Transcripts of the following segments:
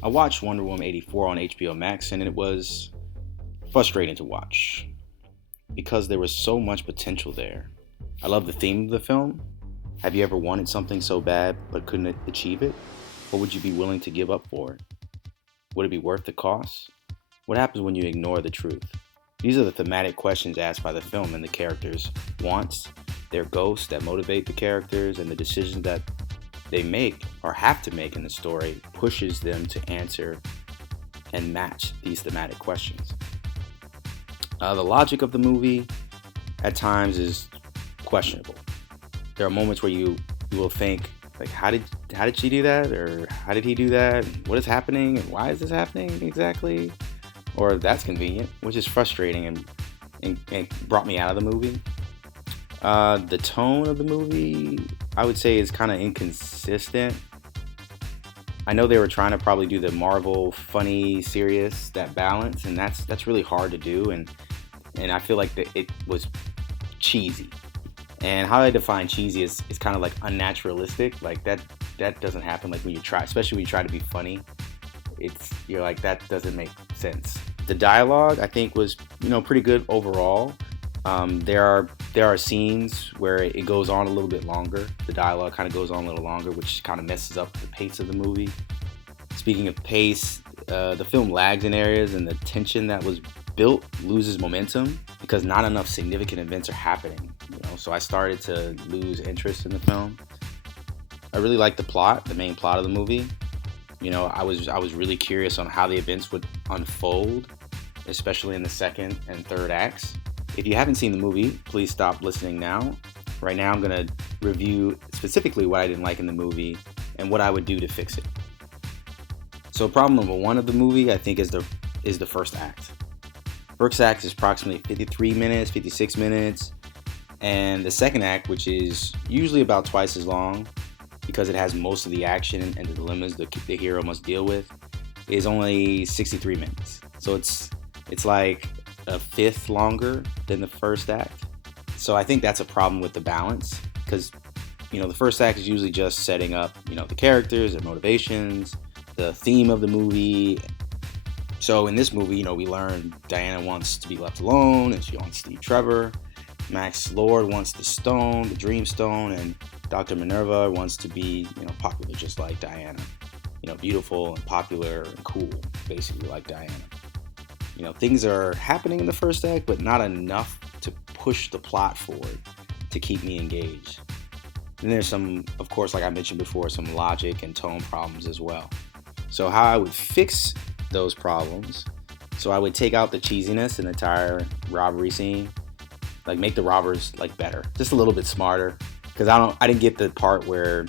I watched Wonder Woman 84 on HBO Max and it was frustrating to watch because there was so much potential there. I love the theme of the film. Have you ever wanted something so bad but couldn't achieve it? What would you be willing to give up for it? Would it be worth the cost? What happens when you ignore the truth? These are the thematic questions asked by the film and the characters' wants, their ghosts that motivate the characters, and the decisions that they make or have to make in the story pushes them to answer and match these thematic questions. The logic of the movie at times is questionable. There are moments where you will think like how did she do that, or how did he do that, what is happening and why is this happening exactly, or that's convenient, which is frustrating and brought me out of the movie. The tone of the movie, I would say, is kind of inconsistent. I know they were trying to probably do the Marvel funny, serious, that balance, and that's really hard to do, and I feel like that it was cheesy. And how I define cheesy is kind of like unnaturalistic. Like that doesn't happen like when you try, especially when you try to be funny. You're like that doesn't make sense. The dialogue I think was pretty good overall. There are scenes where it goes on a little bit longer. The dialogue kind of goes on a little longer, which kind of messes up the pace of the movie. Speaking of pace, the film lags in areas, and the tension that was built loses momentum because not enough significant events are happening. So I started to lose interest in the film. I really liked the plot, the main plot of the movie. I was really curious on how the events would unfold, especially in the second and third acts. If you haven't seen the movie, please stop listening now. Right now, I'm going to review specifically what I didn't like in the movie and what I would do to fix it. So, problem number one of the movie, I think, is the first act. First act is approximately 53 minutes, 56 minutes, and the second act, which is usually about twice as long because it has most of the action and the dilemmas the hero must deal with, is only 63 minutes. So it's like a fifth longer than the first act. So I think that's a problem with the balance because the first act is usually just setting up the characters, their motivations, the theme of the movie. So in this movie, we learn Diana wants to be left alone and she wants Steve Trevor. Max Lord wants the stone, the Dream Stone, and Dr. Minerva wants to be popular just like Diana. Beautiful and popular and cool, basically like Diana. Things are happening in the first act, but not enough to push the plot forward to keep me engaged. And there's some, of course, like I mentioned before, some logic and tone problems as well. So how I would fix those problems, so I would take out the cheesiness in the entire robbery scene, like make the robbers like better, just a little bit smarter. Because I didn't get the part where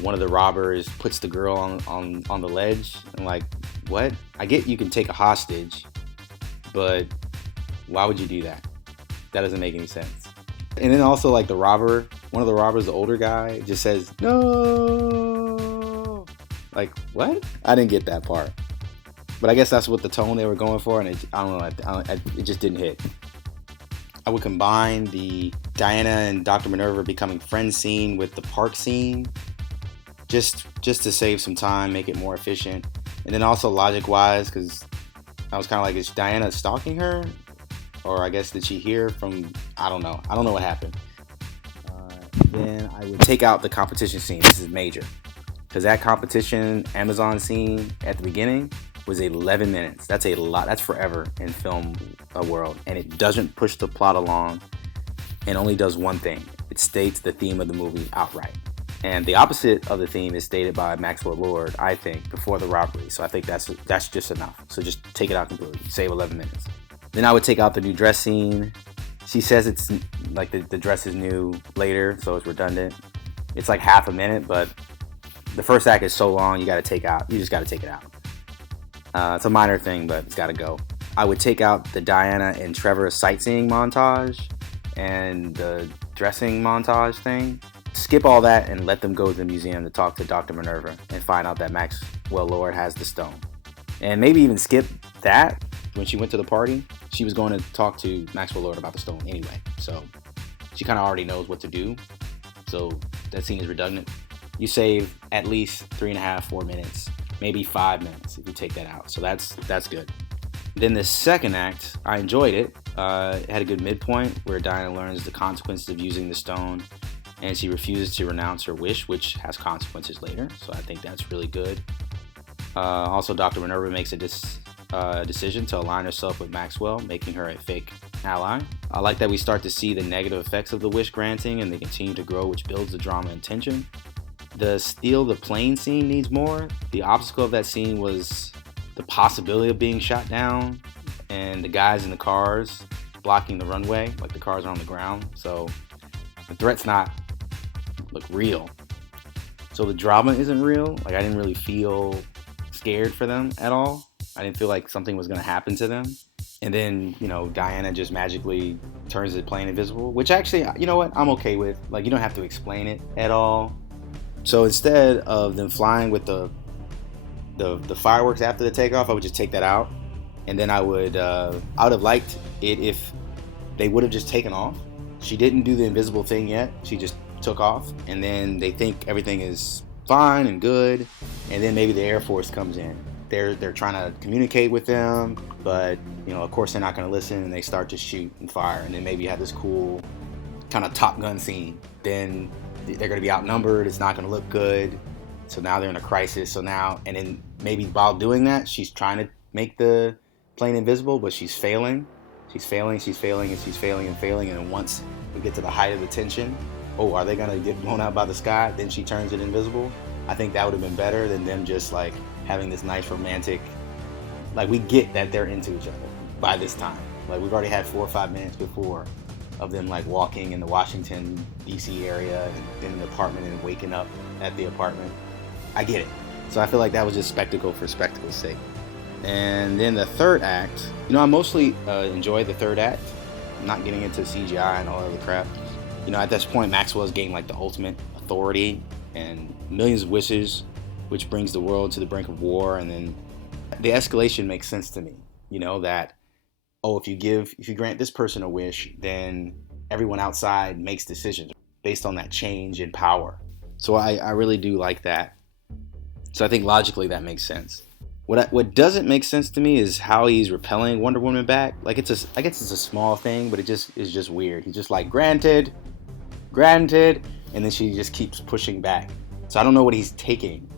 one of the robbers puts the girl on the ledge. I'm like, what? I get you can take a hostage, but why would you do that? That doesn't make any sense. And then also like one of the robbers, the older guy, just says, no. Like, what? I didn't get that part. But I guess that's what the tone they were going for, and I don't know, it just didn't hit. I would combine the Diana and Dr. Minerva becoming friends scene with the park scene, just to save some time, make it more efficient. And then also logic-wise, because I was kind of like, is Diana stalking her? Or I guess did she hear from, I don't know what happened. Then I would take out the competition scene. This is major. Because that competition Amazon scene at the beginning was 11 minutes. That's a lot. That's forever in film world. And it doesn't push the plot along and only does one thing. It states the theme of the movie outright. And the opposite of the theme is stated by Maxwell Lord, I think, before the robbery. So I think that's just enough. So just take it out completely. Save 11 minutes. Then I would take out the new dress scene. She says it's like the dress is new later, so it's redundant. It's like half a minute, but the first act is so long, you just got to take it out. It's a minor thing, but it's got to go. I would take out the Diana and Trevor sightseeing montage and the dressing montage thing. Skip all that and let them go to the museum to talk to Dr. Minerva and find out that Maxwell Lord has the stone. And maybe even skip that. When she went to the party, she was going to talk to Maxwell Lord about the stone anyway. So she kind of already knows what to do. So that scene is redundant. You save at least 3.5, 4 minutes maybe 5 minutes if you take that out. So that's good. Then the second act, I enjoyed it. It had a good midpoint where Diana learns the consequences of using the stone, and she refuses to renounce her wish, which has consequences later. So I think that's really good. Also, Dr. Minerva makes a decision to align herself with Maxwell, making her a fake ally. I like that we start to see the negative effects of the wish granting, and they continue to grow, which builds the drama and tension. The steal the plane scene needs more. The obstacle of that scene was the possibility of being shot down, and the guys in the cars blocking the runway, like the cars are on the ground. So the threat's not look real. So the drama isn't real. Like I didn't really feel scared for them at all. I didn't feel like something was gonna happen to them. And then, Diana just magically turns the plane invisible, which actually, you know what, I'm okay with. Like, you don't have to explain it at all. So instead of them flying with the fireworks after the takeoff, I would just take that out. And then I would have liked it if they would have just taken off. She didn't do the invisible thing yet. She just took off. And then they think everything is fine and good. And then maybe the Air Force comes in. They're trying to communicate with them, but of course they're not going to listen, and they start to shoot and fire. And then maybe you have this cool kind of Top Gun scene. Then they're going to be outnumbered. It's not going to look good. So now they're in a crisis. So now, and then maybe while doing that, she's trying to make the plane invisible, but she's failing. She's failing, and she's failing and failing. And then once we get to the height of the tension, are they going to get blown out by the sky? Then she turns it invisible. I think that would have been better than them just like having this nice romantic, like we get that they're into each other by this time. Like we've already had 4 or 5 minutes before of them like walking in the Washington DC area and in the apartment and waking up at the apartment. I get it. So I feel like that was just spectacle for spectacle's sake. And then the third act, I mostly enjoy the third act. I'm not getting into CGI and all that other crap. At this point, Maxwell's gained like the ultimate authority and millions of wishes, which brings the world to the brink of war. And then the escalation makes sense to me. That if you grant this person a wish, then everyone outside makes decisions based on that change in power. So I really do like that. So I think logically that makes sense. What doesn't make sense to me is how he's repelling Wonder Woman back. Like I guess it's a small thing, but it just is just weird. He's just like granted, and then she just keeps pushing back. So I don't know what he's taking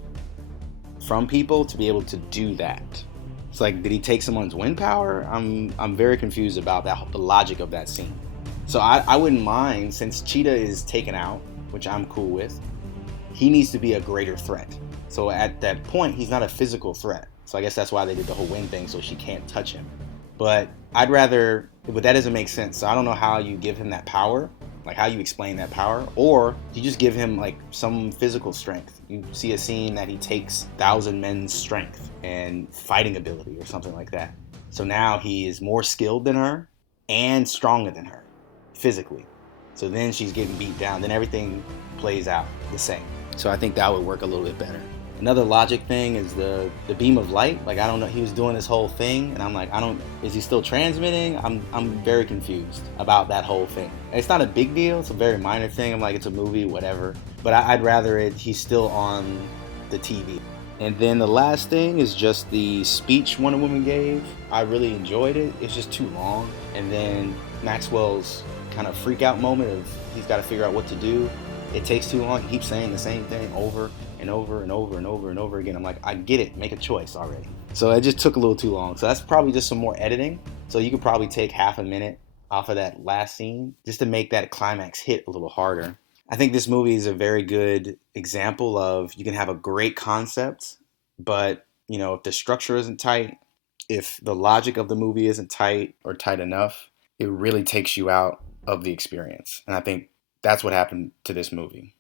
from people to be able to do that. It's like, did he take someone's wind power? I'm very confused about the logic of that scene. So I wouldn't mind, since Cheetah is taken out, which I'm cool with, he needs to be a greater threat. So at that point, he's not a physical threat. So I guess that's why they did the whole wind thing, so she can't touch him. But that doesn't make sense. So I don't know how you give him that power, like how you explain that power, or you just give him like some physical strength. You see a scene that he takes 1,000 men's strength and fighting ability or something like that. So now he is more skilled than her and stronger than her physically. So then she's getting beat down. Then everything plays out the same. So I think that would work a little bit better. Another logic thing is the beam of light. Like, I don't know, he was doing this whole thing, and I'm like, is he still transmitting? I'm very confused about that whole thing. It's not a big deal. It's a very minor thing. I'm like, it's a movie, whatever. But I'd rather he's still on the TV. And then the last thing is just the speech Wonder Woman gave. I really enjoyed it. It's just too long. And then Maxwell's kind of freak out moment of he's got to figure out what to do. It takes too long. He keeps saying the same thing over and over and over and over and over again. I'm like, I get it. Make a choice already. So it just took a little too long. So that's probably just some more editing. So you could probably take half a minute off of that last scene just to make that climax hit a little harder. I think this movie is a very good example of you can have a great concept, but if the structure isn't tight, if the logic of the movie isn't tight or tight enough, it really takes you out of the experience. And I think that's what happened to this movie.